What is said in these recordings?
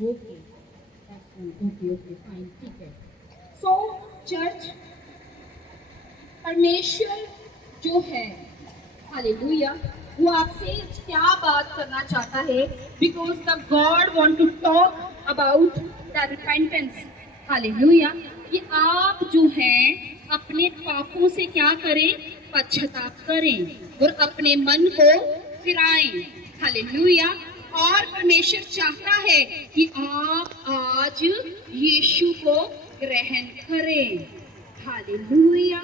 Okay okay okay fine, ठीक है। सो church, परमेश्वर जो है, हालेलुया, वो आपसे क्या बात करना चाहता है? Because the God want to talk about the repentance, hallelujah, कि आप जो हैं अपने पापों से क्या करें? पश्चाताप करें और अपने मन को फिराएं, हालेलुया। और परमेश्वर चाहता है कि आप आज यीशु को ग्रहण करें, हालेलुया,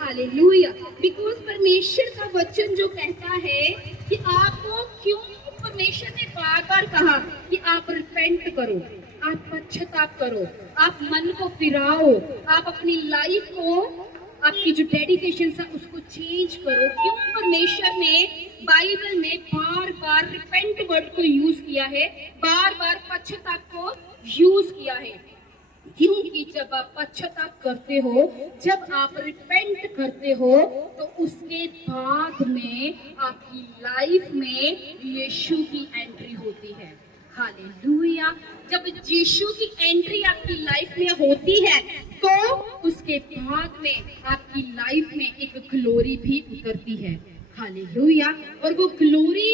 हालेलुया। बिकॉज परमेश्वर का वचन जो कहता है कि आपको क्यों, परमेश्वर ने बार बार कहा कि आप रिपेंट करो, आप पश्चाताप करो, आप मन को फिराओ, आप अपनी लाइफ को, आपकी जो डेडिकेशन है उसको चेंज करो। क्यों परमेश्वर ने बाइबल में बार बार रिपेंट वर्ड को यूज किया है, बार बार पश्चाताप को यूज किया है? क्योंकि जब आप पश्चाताप करते हो, जब आप रिपेंट करते हो, तो उसके बाद में आपकी लाइफ में यीशु की एंट्री होती है, हालेलुया। जब यीशु की एंट्री आपकी लाइफ में होती है, तो उसके बाद में आपकी लाइफ में एक ग्लोरी भी उतरती है, हालेलुया। और वो ग्लोरी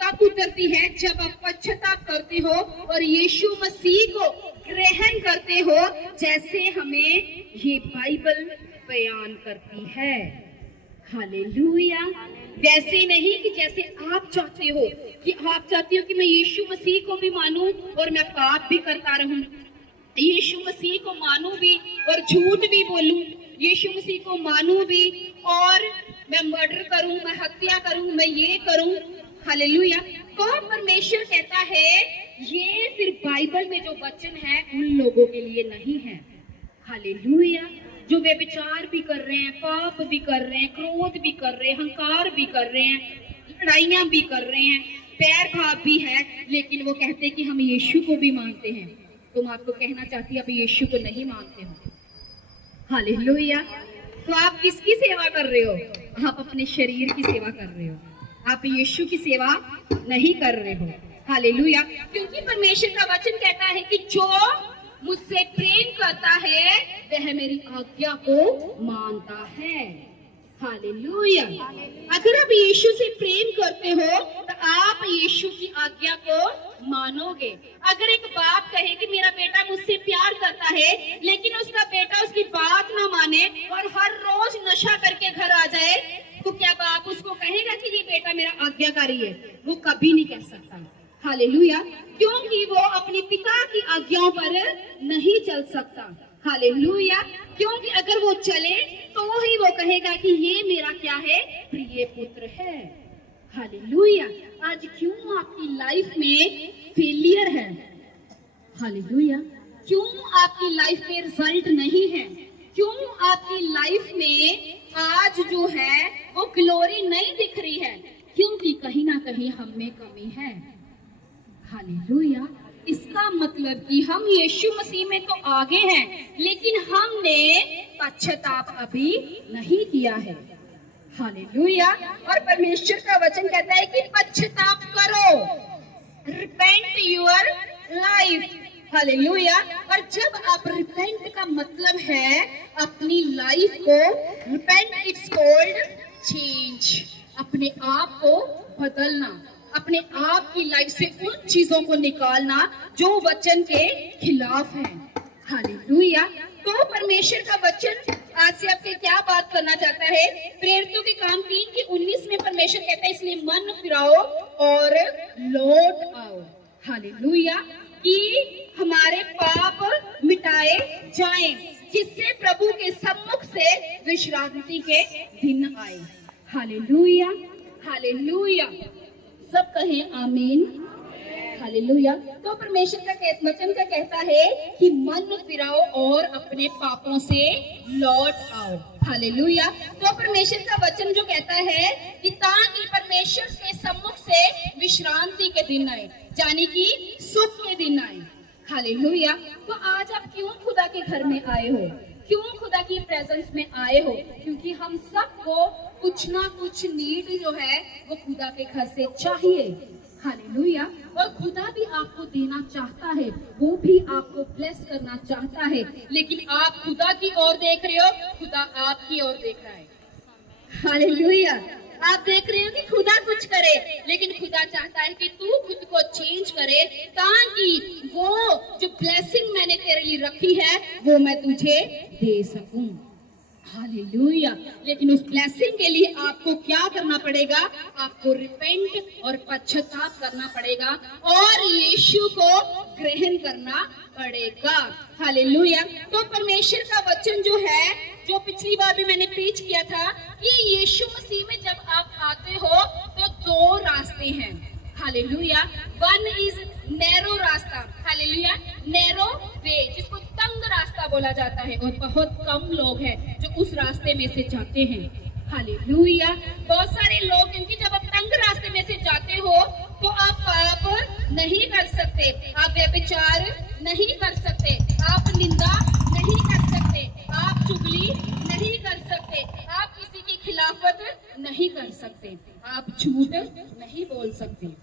तब उतरती है जब आप पश्चाताप करते हो और यीशु मसीह को ग्रहण करते हो, जैसे हमें ये बाइबल बयान करती है, हालेलुया। वैसे नहीं कि जैसे आप चाहते हो, कि आप चाहते हो कि मैं यीशु मसीह को भी मानूं और मैं पाप भी करता रहूं, यीशु मसीह को मानूं भी और झूठ भी बोलूं, यीशु मसीह को मानूं भी और मैं मर्डर करूं, मैं हत्या करूं, मैं ये करूं, हालेलुया। तो परमेश्वर कहता है ये फिर बाइबल में जो वचन है उन लोगों के लिए नहीं है, हालेलुया। जो वे विचार भी कर रहे हैं, पाप भी कर रहे हैं, क्रोध भी कर रहे हैं, अहंकार भी कर रहे हैं, लड़ाइयां भी कर रहे हैं, पैर भाव भी है, लेकिन वो कहते हैं कि हम यीशु को भी मानते हैं। तुम आपको कहना चाहती है आप यीशु को नहीं मानते हो, हालेलुया। तो आप किसकी सेवा कर रहे हो? आप अपने शरीर की सेवा कर रहे हो, आप यीशु की सेवा नहीं कर रहे हो, हालेलुया। क्योंकि परमेश्वर का वचन कहता है कि जो मुझसे प्रेम करता है वह मेरी आज्ञा को मानता है, हालेलुया। अगर आप यीशु से प्रेम करते हो तो आप यीशु की आज्ञा को मानोगे। अगर एक बाप कहे कि मेरा बेटा मुझसे प्यार करता है, लेकिन उसका बेटा उसकी बात ना माने और हर रोज नशा करके घर आ जाए, तो क्या बाप उसको कहेगा कि ये बेटा मेरा आज्ञाकारी है? वो कभी नहीं कह सकता, हालेलुया। क्योंकि वो अपने पिता की आज्ञाओं पर नहीं चल सकता, हालेलुया। क्योंकि अगर वो चले तो ही वो कहेगा कि ये मेरा क्या है? प्रिय पुत्र है, हालेलुया। आज क्यों आपकी लाइफ में फेलियर है? हालेलुया। क्यों आपकी लाइफ में रिजल्ट नहीं है? क्यों आपकी लाइफ में आज जो है वो ग्लोरी नहीं दिख रही है? क्योंकि कहीं ना कहीं हम में कमी है, हालेलुया। इसका मतलब कि हम यीशु मसीह में तो आगे हैं, लेकिन हमने पश्चाताप अभी नहीं किया है, हालेलुया। और परमेश्वर का वचन कहता है कि पश्चाताप करो, रिपेंट योर लाइफ, हालेलुया। और जब आप रिपेंट का मतलब है अपनी लाइफ को, रिपेंट इट्स कॉल्ड चेंज, अपने आप को बदलना, अपने आप की लाइफ से उन चीजों को निकालना जो वचन के खिलाफ है, हालेलुया। तो परमेश्वर का वचन आज से आपके क्या बात करना चाहता है? प्रेरितों के काम 3:19 में परमेश्वर कहता है इसलिए मन फिराओ और लौट आओ, हालेलुया, कि हमारे पाप मिटाए जाएं, जिससे प्रभु के सम्मुख से विश्रांति के दिन आए, हालेलुया, हालेलुया। सब कहें आमीन, हालेलुया। तो परमेश्वर का वचन का कहता है कि मन फिराओ और अपने पापों से लौट आओ, हालेलुया। तो परमेश्वर का वचन जो कहता है कि ताकि परमेश्वर के सम्मुख से विश्रांति के दिन आए, यानी कि सुख के दिन आए, हालेलुया। तो आज आप क्यों खुदा के घर में आए हो? क्यों खुदा की प्रेजेंस में आए हो? क्योंकि हम सबको कुछ ना कुछ नीड जो है वो खुदा के घर से चाहिए, हालेलुया। और खुदा भी आपको देना चाहता है, वो भी आपको ब्लेस करना चाहता है, लेकिन आप खुदा की ओर देख रहे हो, खुदा आपकी ओर देख रहा है। हालेलुया। आप देख रहे हो कि खुदा कुछ करे, लेकिन खुदा चाहता है कि तू खुद को चेंज करे, ताकि वो जो ब्लेसिंग मैंने तेरे लिए रखी है वो मैं तुझे दे सकूं। हालेलुया। लेकिन उस ब्लेसिंग के लिए आपको क्या करना पड़ेगा? आपको रिपेंट और पश्चाताप करना पड़ेगा और यीशु को ग्रहण करना पड़ेगा। हालेलुया। तो परमेश्वर का वचन जो है, जो पिछली बार भी मैंने प्रीच किया था कि यीशु मसीह में जब आप आते हो तो दो रास्ते हैं। हालेलुया। वन इज नैरो रास्ता, हालेलुया, नैरो वे, जिसको तंग रास्ता बोला जाता है, और बहुत कम लोग हैं जो उस रास्ते में से जाते हैं। हालेलुया। बहुत सारे लोग, क्योंकि जब आप तंग रास्ते में से जाते हो तो आप पाप नहीं कर सकते, आप व्यभिचार नहीं कर सकते, आप निंदा नहीं कर सकते, आप चुगली नहीं कर सकते, आप किसी की खिलाफत नहीं कर सकते, आप झूठ नहीं बोल सकते।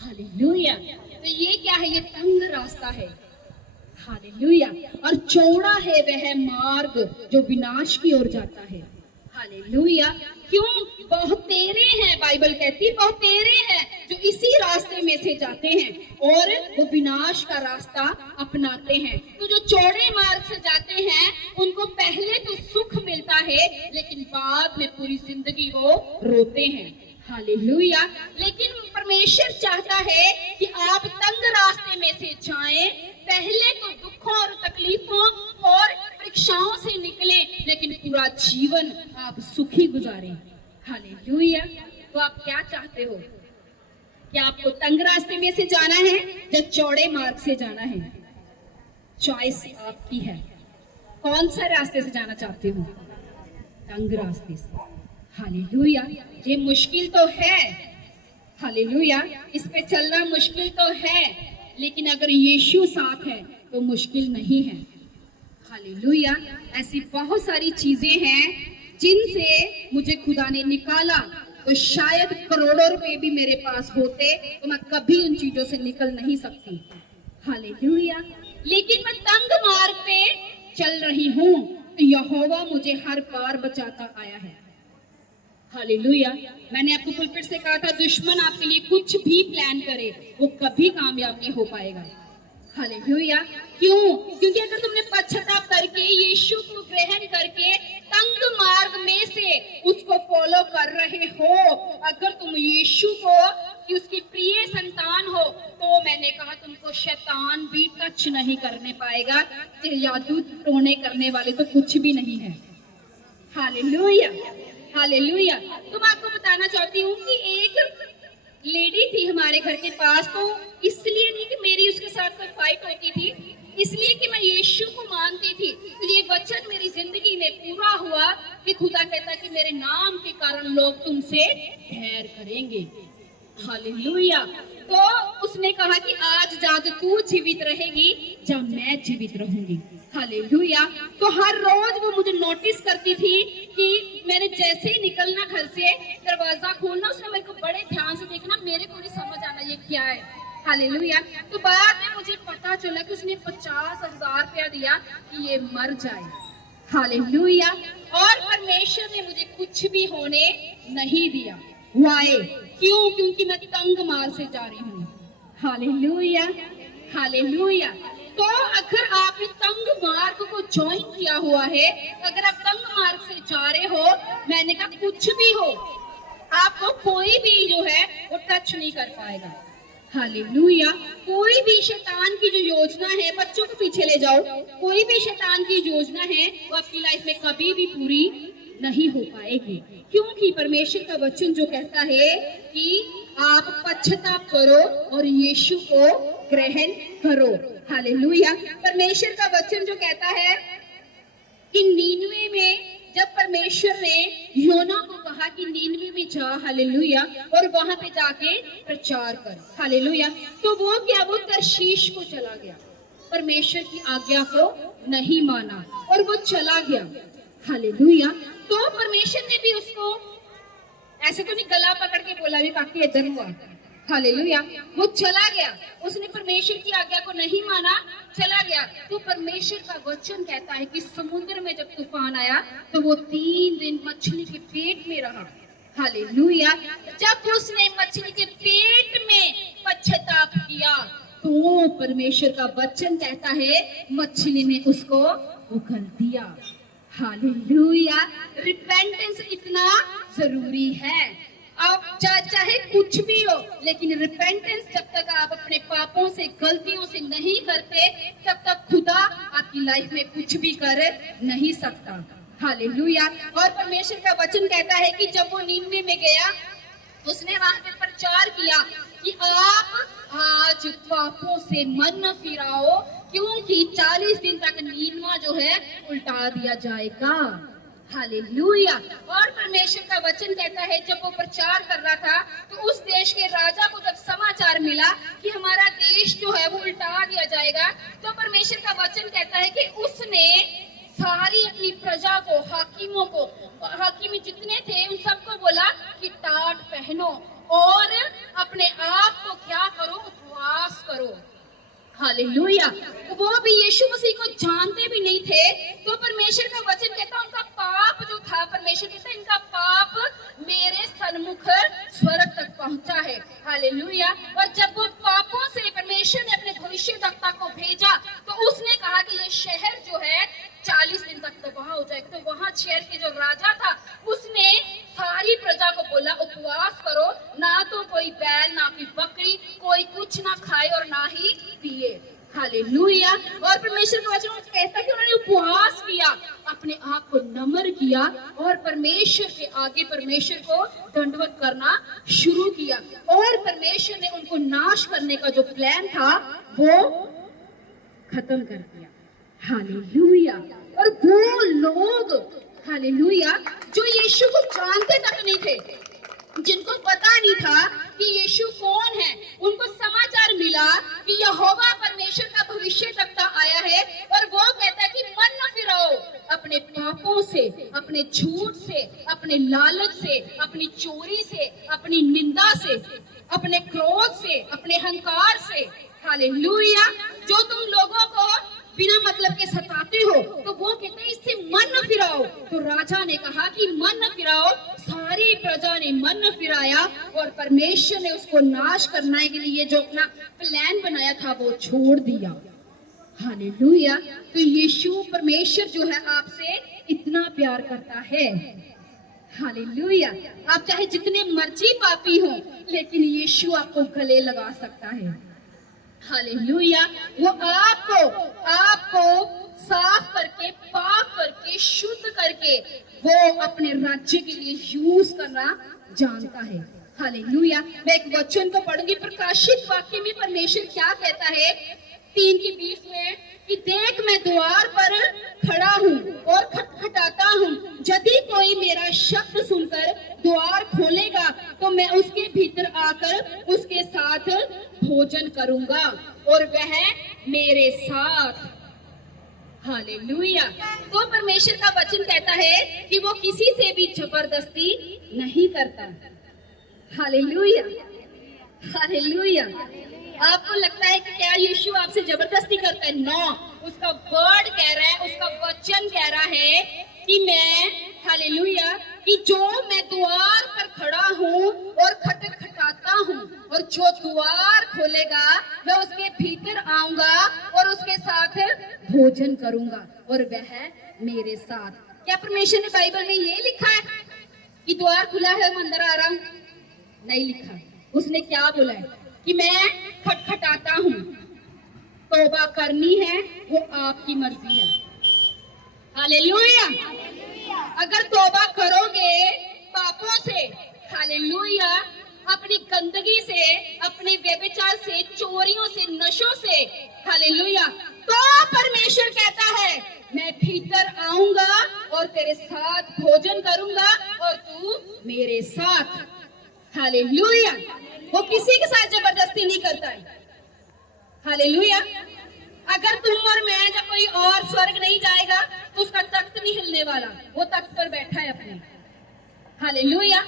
हालेलुया। तो ये क्या है? ये तंग रास्ता है। हालेलुया। और चौड़ा है वह मार्ग जो विनाश की ओर जाता है। हालेलुया। क्यों? बहुतेरे हैं, बाइबल कहती है बहुतेरे हैं जो इसी रास्ते में से जाते हैं और वो विनाश का रास्ता अपनाते हैं। तो जो चौड़े मार्ग से जाते हैं उनको पहले तो सुख मिलता है, लेकिन बाद में पूरी जिंदगी वो रोते हैं। हालेलुया। लेकिन परमेश्वर चाहता है कि आप तंग रास्ते में से जाएं, पहले तो दुखों और तकलीफों और परीक्षाओं से निकलें, लेकिन पूरा जीवन आप सुखी गुजारें। हालेलुया। तो आप क्या चाहते हो? क्या आपको तंग रास्ते में से जाना है या चौड़े मार्ग से जाना है? चॉइस आपकी है। कौन सा रास्ते से जाना चाहते हो? तंग रास्ते से। हालेलुया। ये मुश्किल तो है, हालेलुया, इस पे चलना मुश्किल तो है, लेकिन अगर यीशु साथ है तो मुश्किल नहीं है। हालेलुया। ऐसी बहुत सारी चीजें हैं जिनसे मुझे खुदा ने निकाला, तो शायद करोड़ों रुपए भी मेरे पास होते तो मैं कभी उन चीजों से निकल नहीं सकती। हालेलुया। लेकिन मैं तंग मार्ग पे चल रही हूँ तो यहोवा मुझे हर बार बचाता आया है। हालेलुया। मैंने आपको पुलपिट से कहा था, दुश्मन आपके लिए कुछ भी प्लान करे वो कभी कामयाब नहीं हो पाएगा। हालेलुया। क्यों? क्योंकि अगर तुमने पश्चाताप करके यीशु को ग्रहण करके तंग मार्ग में से उसको फॉलो कर रहे हो, अगर तुम यीशु को कि उसकी प्रिय संतान हो, तो मैंने कहा तुमको शैतान भी टच नहीं करने पाएगा। जादू टोने करने वाले तो कुछ भी नहीं है। हालेलुया। हालेलुया। तो मैं आपको बताना चाहती हूँ कि एक लेडी थी हमारे घर के पास, तो इसलिए नहीं कि मेरी उसके साथ कोई फाइट होती थी, इसलिए कि मैं यीशु को मानती थी। तो ये वचन मेरी जिंदगी में पूरा हुआ कि खुदा कहता कि मेरे नाम के कारण लोग तुमसे बैर करेंगे। हालेलुया। तो उसने कहा कि आज जब तू जीवित रहेगी, जब मैं जीवित रहूंगी। हालेलुया। तो हर रोज वो मुझे नोटिस करती थी कि मैंने जैसे ही निकलना घर से, दरवाजा खोलना, उसने मेरे को बड़े ध्यान से देखना, मेरे को नहीं समझ आना ये क्या है। हालेलुया। तो बाद में मुझे पता चला कि उसने 50,000 रुपया दिया कि ये मर जाए। हालेलुया। और परमेश्वर ने मुझे कुछ भी होने नहीं दिया। वाई? क्यों? क्योंकि मैं तंग मार्ग से जा रही हूँ। हालेलुया। हालेलुया। तो अगर आपने तंग मार्ग को ज्वाइन किया हुआ है, अगर आप तंग मार्ग से जा रहे हो, मैंने कहा कुछ भी हो, आपको कोई भी जो है वो टच नहीं कर पाएगा। हालेलुया। कोई भी शैतान की जो योजना है, बच्चों को पीछे ले जाओ, कोई भी शैतान की योजना है वो आपकी लाइफ में कभी भी पूरी नहीं हो पाएगी। क्योंकि परमेश्वर का वचन जो कहता है कि आप पश्चाताप करो और यीशु को ग्रहण करो। हालेलुया। परमेश्वर का वचन जो कहता है कि नीनवे में जब परमेश्वर ने योना को कहा कि नीनवे में जा, हालेलुया, और वहां पे जाके प्रचार कर, हालेलुया, तो वो क्या? वो तर्शीश को चला गया, परमेश्वर की आज्ञा को नहीं माना और वो चला गया। हालेलुया। तो परमेश्वर ने भी उसको ऐसे तो नहीं गला पकड़ के बोला भी काकी इधर हुआ, हालेलुया। वो चला गया, उसने परमेश्वर की आज्ञा को नहीं माना, चला गया। तो परमेश्वर का वचन कहता है कि समुद्र में जब तूफान आया तो वो 3 दिन मछली के पेट में रहा। हालेलुया। जब उसने मछली के पेट में पश्चाताप किया तो परमेश्वर का वचन कहता है मछली ने उसको उगल दिया। हालेलुया। रिपेंटेंस इतना जरूरी है। आप चाहे कुछ भी हो, लेकिन रिपेंटेंस जब तक आप अपने पापों से, गलतियों से नहीं करते, तब तक खुदा आपकी लाइफ में कुछ भी कर नहीं सकता। हालेलुया। और परमेश्वर का वचन कहता है कि जब वो नीनवे में गया, उसने वहां पे प्रचार किया कि आप आज पापों से मन न फिराओ, क्योंकि 40 दिन तक नीनवा जो है उल्टा दिया जाएगा। हालेलुया। और परमेश्वर का वचन कहता है जब वो प्रचार कर रहा था तो उस देश के राजा को जब समाचार मिला कि हमारा देश जो है वो उल्टा दिया जाएगा, तो परमेश्वर का वचन कहता है कि उसने सारी अपनी प्रजा को, हाकिमों को, हाकिम जितने थे उन सबको बोला कि टाट पहनो और अपने आप को क्या करो, उपवास करो। हालेलुया। वो भी यीशु मसीह को जानते भी नहीं थे, तो परमेश्वर का वचन कहता उनका पाप जो था, परमेश्वर कहता इनका पाप मेरे सन्मुख स्वर्ग तक पहुंचा है। हालेलुया। और जब वो पापों से परमेश्वर ने अपने भविष्यद्वक्ता को भेजा तो उसने कहा कि ये शहर जो है 40 दिन तक तबाह हो जाएगा। तो वहां शहर के जो राजा था उसने सारी प्रजा को बोला उपवास करो, ना तो कोई बैल ना कोई बकरी, कोई कुछ ना खाए और ना ही पिए। हालेलुया। और परमेश्वर का वचन कहता है कि उन्होंने उपवास किया, अपने आप को नम्र किया और परमेश्वर के आगे परमेश्वर को दंडवत करना शुरू किया। और परमेश्वर ने उनको नाश करने का जो प्लान था वो खत्म कर दिया। हालेलुया। और वो लोग, हालेलुया, जो यीशु को जानते तक नहीं थे, जिनको पता नहीं था कि यीशु कौन है, उनको समाचार मिला कि यहोवा परमेश्वर का भविष्यद्वक्ता आया है और वो कहता है कि मन न फिराओ अपने पापों से, अपने झूठ से, अपने लालच से, अपनी चोरी से, अपनी निंदा से, अपने क्रोध से, अपने अहंकार से। हालेलुया। जो तुम लोगों को बिना मतलब के सताते हो, तो वो कहते हैं इससे मन न फिराओ। तो राजा ने कहा कि मन न फिराओ, सारी प्रजा ने मन न फिराया और परमेश्वर ने उसको नाश करने के लिए जो अपना प्लान बनाया था वो छोड़ दिया। हालेलुया। तो यीशु परमेश्वर जो है आपसे इतना प्यार करता है। हालेलुया। आप चाहे जितने मर्जी पापी हो, लेकिन यीशु आपको गले लगा सकता है। हालेलुया। वो आपको साफ करके, पाक करके, शुद्ध करके वो अपने राज्य के लिए यूज करना जानता है। हालेलुया। मैं एक वचन को पढ़ूंगी, प्रकाशित वाक्य में परमेश्वर क्या कहता है 3:20 में कि देख मैं द्वार पर खड़ा हूँ और खटखटाता हूँ, यदि कोई मेरा शब्द सुनकर द्वार खोलेगा तो मैं उसके भीतर आकर उसके साथ भोजन करूंगा और वह मेरे साथ। हालेलुया। तो परमेश्वर का वचन कहता है कि वो किसी से भी जबरदस्ती नहीं करता। हालेलुया। हालेलुया। आपको लगता है कि क्या यीशु आपसे जबरदस्ती करता है? नो। उसका वर्ड कह रहा है, उसका वचन कह रहा है कि मैं, हालेलुया, कि जो मैं द्वार पर खड़ा हूँ और खटखटाता हूँ और जो द्वार खोलेगा मैं उसके भीतर आऊंगा और उसके साथ भोजन करूंगा और वह मेरे साथ। क्या परमेश्वर ने बाइबल में ये लिखा है कि द्वार खुला है मैं अंदर आ रहा हूँ? नहीं लिखा। उसने क्या बोला है कि मैं खटखटाता हूँ, तौबा करनी है वो आपकी मर्जी है। हालेलुया। अगर तौबा करोगे पापों से, हालेलुया, अपनी गंदगी से, अपने व्यभिचार से, चोरियों से, नशों से, हालेलुया, तो परमेश्वर कहता है मैं भीतर आऊंगा और तेरे साथ भोजन करूंगा और तू मेरे साथ। हालेलुया। वो किसी के साथ जबरदस्ती नहीं करता है। हालेलुया। अगर तुम और मैं जब कोई और स्वर्ग नहीं जाएगा तो उसका तख्त नहीं हिलने वाला, वो तख्त पर बैठा है अपने। हालेलुया।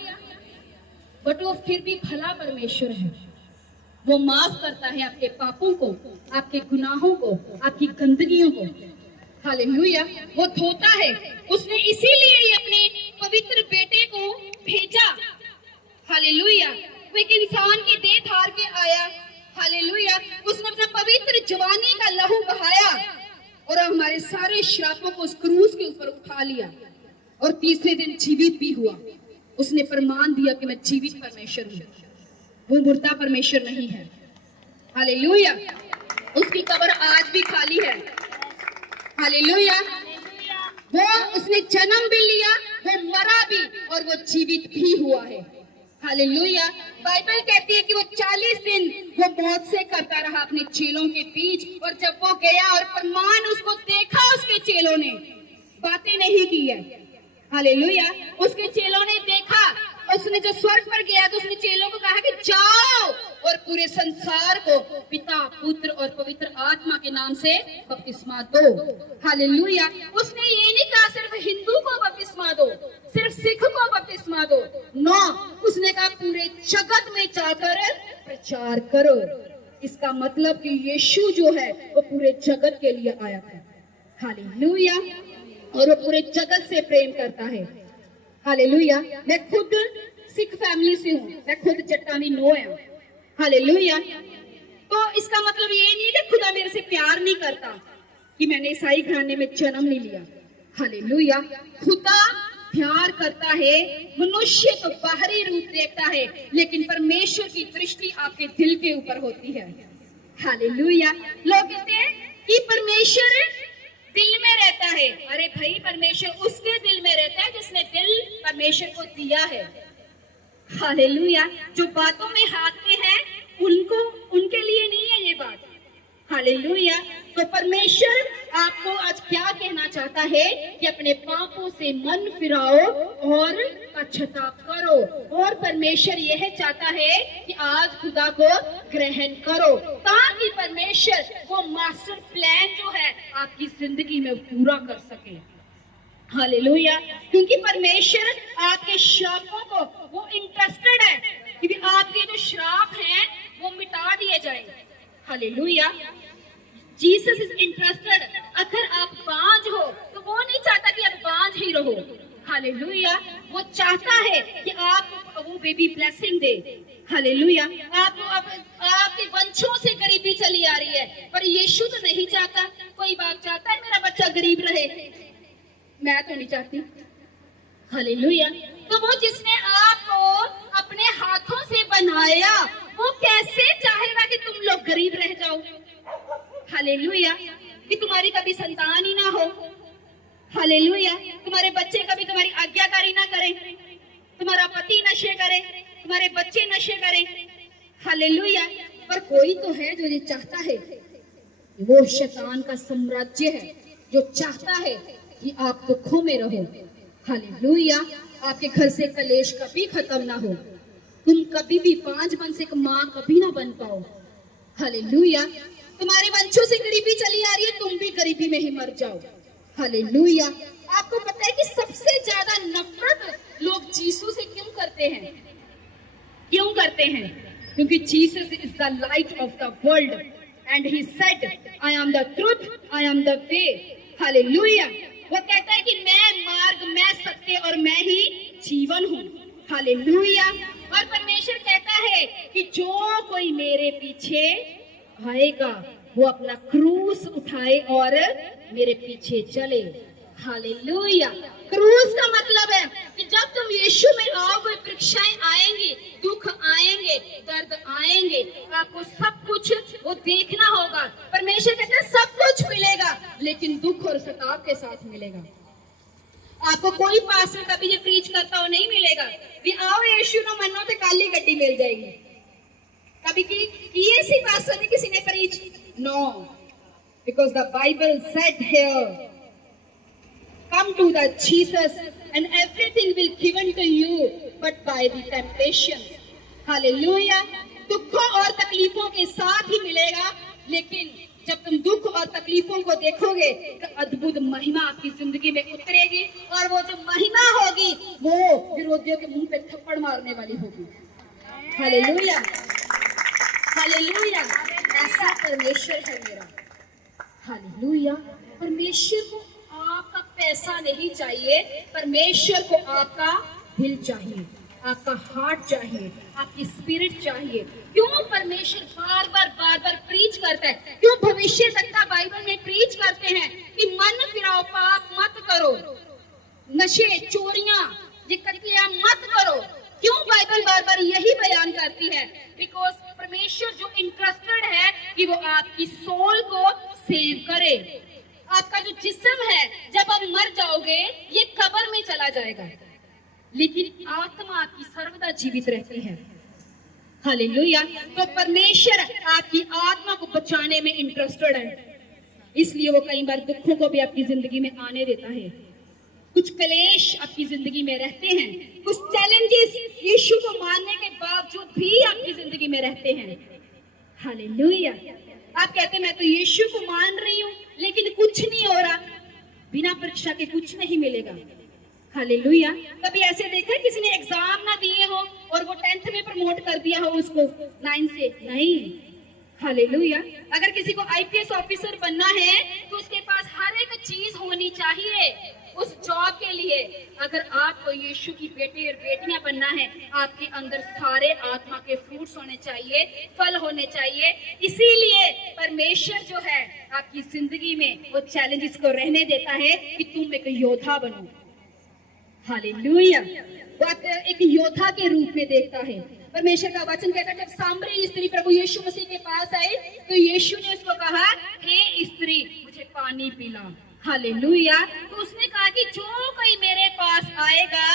बट वो फिर भी भला परमेश्वर है। वो माफ करता है आपके पापों को, आपके गुनाहों को, आपकी गंदगियों को। हालेलुया। वो धोता है। उसने इसीलिए ही अपने पवित्र बेटे को भेजा। हालेलुया। वो एक इंसान की देह धार के आया। हालेलुया। उसने अपना पवित्र जवानी का लहू बहाया और हमारे सारे श्रापों को उस क्रूस के ऊपर उठा लिया और तीसरे दिन जीवित भी हुआ। उसने प्रमाण दिया कि मैं जीवित परमेश्वर हूँ, वो मुर्दा परमेश्वर नहीं है। हालेलुया। उसकी कब्र आज भी खाली है। हालेलुया। वो उसने जन्म भी लिया, वो मरा भी और वो जीवित भी हुआ है। हालेलुया। बाइबल कहती है कि वो 40 दिन वो मौत से करता रहा अपने चेलों के बीच, और जब वो गया और प्रमाण उसको देखा, उसके चेलों ने बातें नहीं की है। हालेलुया। उसके चेलों ने देखा, उसने जो स्वर्ग पर गया तो उसने चेलों को कहा कि जाओ और पूरे संसार को पिता, पुत्र और पवित्र आत्मा के नाम से बपतिस्मा दो। हालेलुया। उसने ये नहीं कहा सिर्फ हिंदू को बपतिस्मा दो, सिर्फ सिख को बपतिस्मा दो। नो, उसने कहा पूरे जगत में जाकर प्रचार करो। इसका मतलब कि यीशु जो है वो पूरे जगत के लिए आया था। हालेलुया। और वो पूरे जगत से प्रेम करता है। हालेलुया। मैं खुद सिख फैमिली से हूँ, मैं खुद जट्टानी नोया हूँ। हालेलुया। तो इसका मतलब ये नहीं कि खुदा मेरे से प्यार नहीं करता कि मैंने ईसाई घराने में जन्म नहीं लिया। हालेलुया। खुदा प्यार करता है। मनुष्य तो बाहरी रूप देखता है, लेकिन परमेश्वर की दृष्टि आपके दिल के ऊपर होती है। हालेलुया। लोग कहते हैं कि परमेश्वर दिल में रहता है। अरे भाई, परमेश्वर उसके दिल में रहता है जिसने दिल परमेश्वर को दिया है। हालेलुया। जो बातों में हाँकते हैं उनको, उनके लिए नहीं है ये बात। हालेलुया। तो परमेश्वर आपको आज क्या कहना चाहता है कि अपने पापों से मन फिराओ और पश्चाताप करो। और परमेश्वर यह चाहता है कि आज खुदा को ग्रहण करो, ताकि परमेश्वर वो मास्टर प्लान जो है आपकी जिंदगी में पूरा कर सके। हालेलुया। क्योंकि परमेश्वर आपके श्रापों को वो इंटरेस्टेड है कि आपके जो श्राप हैं वो मिटा दिए जाए। हालेलुया। Jesus is interested. अगर आप बांझ हो तो वो नहीं चाहता कि आप बांझ ही रहो। हालेलुया। वो चाहता है कि आप वो बेबी ब्लेसिंग दे। हालेलुया। आपके वंशों से गरीबी चली आ रही है, पर यीशु तो नहीं चाहता। कोई बाप चाहता है मेरा बच्चा गरीब रहे? मैं तो नहीं चाहती। हालेलुया। तो वो जिसने आपको अपने हाथों से बनाया, वो कैसे चाहेगा कि तुम लोग गरीब रह जाओ? हालेलुया। कि तुम्हारी कभी संतान ही ना हो। हालेलुया। तुम्हारे बच्चे कभी तुम्हारी आज्ञाकारी ना करें, तुम्हारा पति नशे करे, तुम्हारे बच्चे नशे करें। हालेलुया। पर कोई तो है जो ये चाहता है। वो शैतान का साम्राज्य है जो चाहता है कि आप दुखों में रहो। हालेलुया। आपके घर से कलेश कभी खत्म ना हो, तुम कभी भी 5 मन से मां कभी ना बन पाओ। हालेलुया। तुम्हारे वंशों से गरीबी चली आ रही है, तुम भी गरीबी में ही मर जाओ। हालेलुया। आपको पता है कि सबसे ज्यादा नफरत लोग यीशु से क्यों करते हैं? क्यों करते हैं? क्योंकि Jesus is the light of the world and he said I am the truth, I am the way. Hallelujah. वो कहता है कि मैं मार्ग, मैं सत्य और मैं ही जीवन हूँ। हालेलुया। और परमेश्वर कहता है कि जो कोई मेरे पीछे आएगा वो अपना क्रूस उठाए और मेरे पीछे चले। हालेलुया। क्रूस का मतलब है कि जब तुम यीशु में आओगे, परीक्षाएं आएंगी, दुख आएंगे, दर्द आएंगे, आपको सब कुछ वो देखना होगा। परमेश्वर कहते हैं सब कुछ मिलेगा, लेकिन दुख और सताव के साथ मिलेगा। आपको कोई पास्टर कभी ये प्रीच करता हो नहीं मिलेगा भी आओ यीशु नो मनो तो काली गड्डी मिल जाएगी। कभी की ऐसी पास्टर ने किसी ने preach? No, because the Bible said here come to the Jesus and everything will given to you but by the temptations. Hallelujah. दुखों और तकलीफों के साथ ही मिलेगा, लेकिन जब तुम दुख और तकलीफों को देखोगे तो अद्भुत महिमा आपकी जिंदगी में उतरेगी, और वो जो महिमा होगी वो विरोधियों के मुंह पे थप्पड़ मारने वाली होगी। हालेलुया। हालेलुया, ऐसा परमेश्वर है मेरा। हालेलुया, परमेश्वर को आपका पैसा नहीं चाहिए, परमेश्वर को आपका दिल चाहिए, आपका हार्ट चाहिए, आपकी स्पिरिट चाहिए। क्यों परमेश्वर बार बार प्रीच करता है, क्यों भविष्य तक का बाइबल में प्रीच करते हैं कि मन फिराओ, पाप मत करो, नशे चोरियां जिक्रिया मत करो। क्यों बाइबल बार बार यही बयान करती है? बिकॉज परमेश्वर जो इंटरेस्टेड है कि वो आपकी सोल को सेव करे। आपका जो जिस्म है जब आप मर जाओगे ये कब्र में चला जाएगा, लेकिन आत्मा आपकी सर्वदा जीवित रहती है। हालेलुया, तो परमेश्वर आपकी आत्मा को बचाने में इंटरेस्टेड है, इसलिए वो कई बार दुखों को भी आपकी जिंदगी में आने देता है। कुछ क्लेश आपकी जिंदगी में रहते हैं, कुछ चैलेंजेस यीशु को मानने के बावजूद भी आपकी जिंदगी में रहते हैं। हालेलुया, आप कहते हैं मैं तो यीशु को मान रही हूँ लेकिन कुछ नहीं हो रहा, बिना परीक्षा के कुछ नहीं मिलेगा। हालेलुया, कभी ऐसे देखा किसी ने एग्जाम ना दिए हो और वो 10th में प्रमोट कर दिया हो उसको 9 से? नहीं। हालेलुया, अगर किसी को आईपीएस ऑफिसर बनना है तो उसके पास हर एक चीज होनी चाहिए उस जॉब के लिए। अगर आपको यीशु की बेटे और बेटियां बनना है, आपके अंदर सारे आत्मा के फ्रूट्स होने चाहिए, फल होने चाहिए। इसीलिए परमेश्वर जो है आपकी जिंदगी में वो चैलेंजेस को रहने देता है कि तुम एक योद्धा बनो। हालेलुया, वो एक योद्धा के रूप में देखता है। परमेश्वर का वचन कहता है जब सामरी स्त्री प्रभु यीशु मसीह के पास आई तो यीशु ने उसको कहा, हे स्त्री मुझे पानी पिला। हालेलुया, तो उसने कहा कि जो कोई मेरे पास आएगा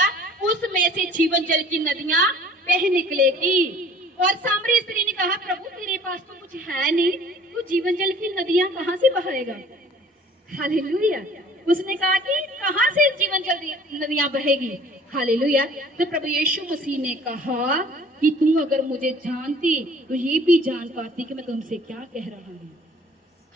उसमें से जीवन जल की नदियां बह निकलेगी। और सामरी स्त्री ने कहा, प्रभु तेरे पास तो कुछ है नहीं, तो जीवन जल की नदियां कहां से बहेगा? हालेलुया, उसने कहा कि कहां से जीवन जल नदियां बहेगी? हालेलुया, तो प्रभु यीशु मसीह ने कहा कि तू अगर मुझे जानती तो ये भी जान पाती कि मैं तुमसे क्या कह रहा हूँ।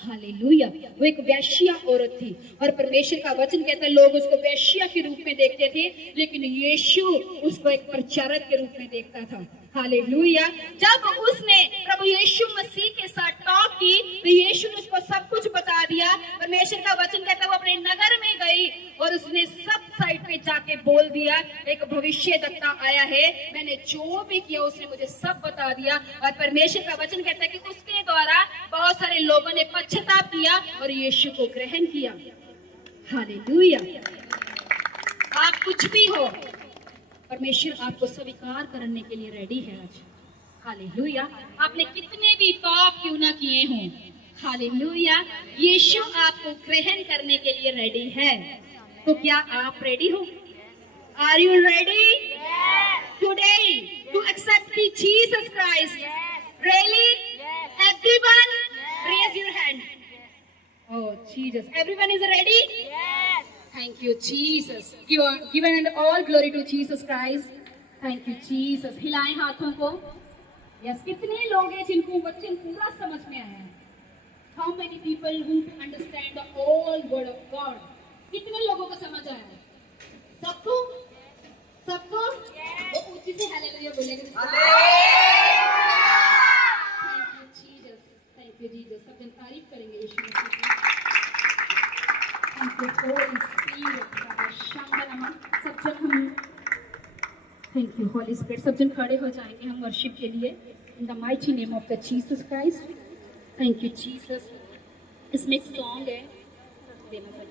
हालेलुया, वो एक वैश्या औरत थी और परमेश्वर का वचन कहता है लोग उसको वैश्या के रूप में देखते थे, लेकिन यीशु उसको एक प्रचारक के रूप में देखता था। हालेलुया, जब उसने प्रभु यीशु मसीह के साथ टॉक की तो यीशु ने उसको सब कुछ बता दिया। परमेश्वर का वचन कहता है वो अपने नगर में गई और उसने सब साइड पे जाके बोल दिया, एक भविष्यद्वक्ता आया है, मैंने जो भी किया उसने मुझे सब बता दिया। और परमेश्वर का वचन कहता है कि उसके द्वारा बहुत सारे लोगों ने पश्चाताप किया और यीशु को ग्रहण किया। हालेलुया, आप कुछ भी हो, परमेश्वर आपको स्वीकार करने के लिए रेडी है आज। हालेलुया, आपने कितने भी पाप क्यों ना किए हों, हालेलुया, यीशु आपको ग्रहण करने के लिए रेडी है। तो क्या आप रेडी हो? Are you ready today to accept Jesus Christ? Really? Everyone raise your hand. Oh Jesus, everyone is ready? Yes. Thank you Jesus. Given all glory to Jesus Christ. Thank you Jesus. हिलाएं हाथों को। Yes, कितने लोग हैं जिनको वचन पूरा समझ में आया है? How many people who understand the whole word of God? कितने लोगों को समझ आया है? सबको? सबको? वो ऊंची से हालेलुया बोलेंगे। Thank you Jesus. सब जन तारीफ करेंगे यीशु मसीह की। Thank you Holy Spirit. सब जन हम Thank you Holy Spirit. सब जन खड़े हो जाएंगे हम वर्शिप के लिए। In the mighty name of the Jesus Christ. Thank you Jesus. इसमें एक सॉन्ग है, देना सर